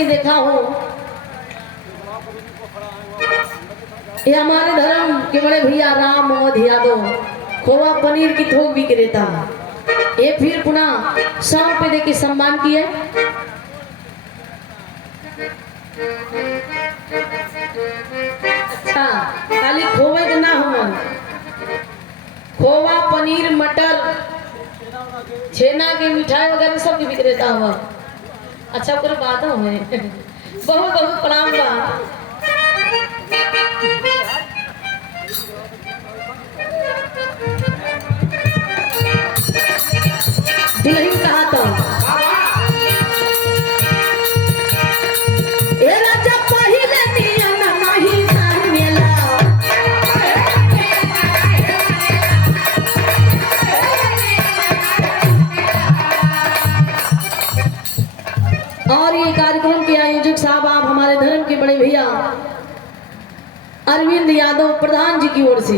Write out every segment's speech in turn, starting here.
कि देखा हो ये हमारे धर्म के बड़े भैया राम मोहन यादव खोवा पनीर की थोक विक्रेता ये फिर पुनः 100 रुपए दे के सम्मान किए। अच्छा खाली खोवे के ना हो, खोवा पनीर मटर छेना के मिठाई वगैरह सब की विक्रेता हुआ। अच्छा ओकर बात है बहुत बहुत प्रणाम बा। दुल्हन कहा तो ए राजा पहिले नियम नहीं मानेला, और ये कार्यक्रम के आयोजक साहब आप हमारे धर्म के बड़े भैया अरविंद यादव प्रधान जी की ओर से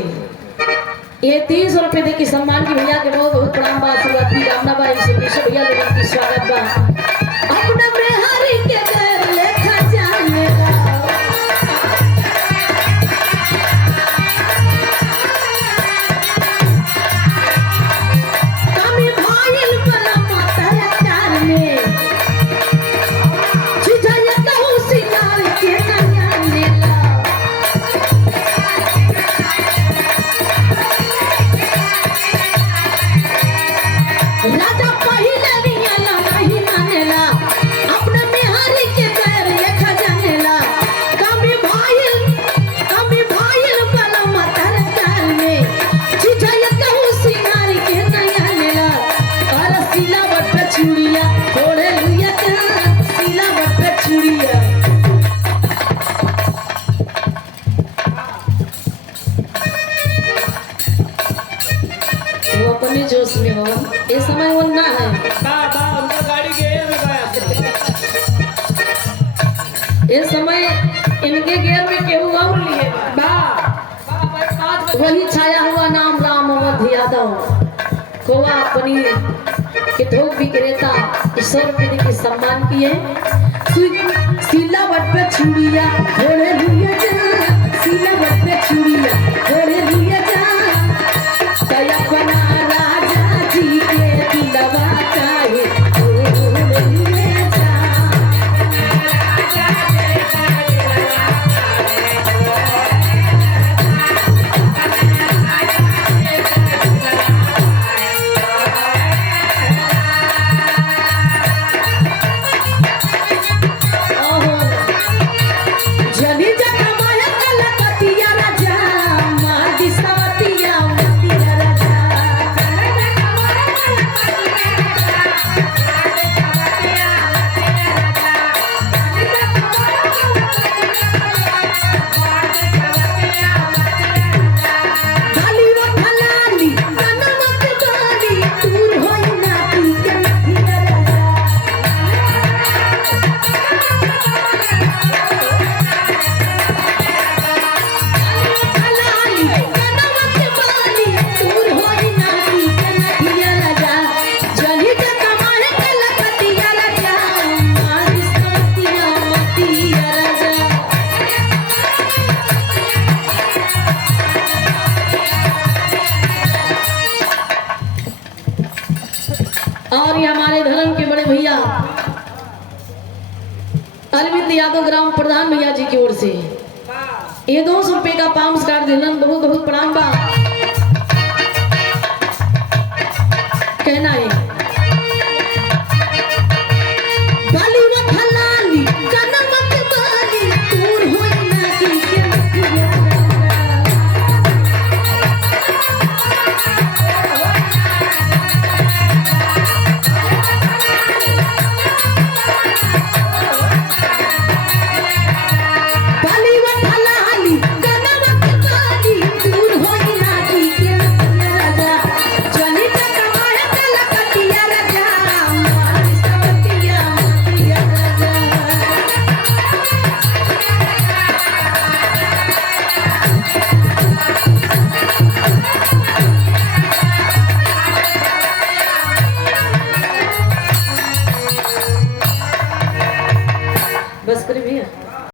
ये 300 रुपए दे के सम्मान की भैया के बहुत बहुत प्रणाम बा, आशीर्वाद की कामना बा। इनसे भैया लोगों की स्वागत बा। अपने बिहारी के घर लेखा जाने कमी भाईल बला माता कार में जिजाया कहूं सिंगार के कन्या राजा पहिले नियला नहीं मानेला, अपने बिहारी के पैर लेखा जानेला कमी भाईल बला मतर काल में जिजाया कहूं सिंगार के नया नेला। और सिलावट पे चूड़िया थोड़े लुया सिलावट पे चूड़िया वो अपने जोश में हो, ये समय वो ना है। उनका गाड़ी गेयर में गया ये समय इनके गेर में केहू और लिए वही छाया हुआ नाम राम मोहन यादव खोवा पनीर के थोक विक्रेता 100 रुपए के सम्मान किए। सिलावट पे चूड़िया घोड़े लिए जा, सिलावट पे चूड़िया घोड़े लिए जा, दया बना राजा जी के दिलवा चाहे घोड़े लिए जा। जनी जगह माया कलकतिया राजा मार दिसवतिया मतिया राजा गाली वो फलाली कनमत गाली दूर होई ना की के मतिया राजा फलाली कनमत गाली दूर होई ना की के मतिया राजा। जनी जगह माया कलकतिया राजा मार दिसवतिया मतिया राजा। और ये हमारे धर्म के बड़े भैया अरविंद यादव ग्राम प्रधान भैया जी की ओर से ये 200 रुपए का पाम्स कार्ड दिलन बहुत बहुत प्रणाम बा।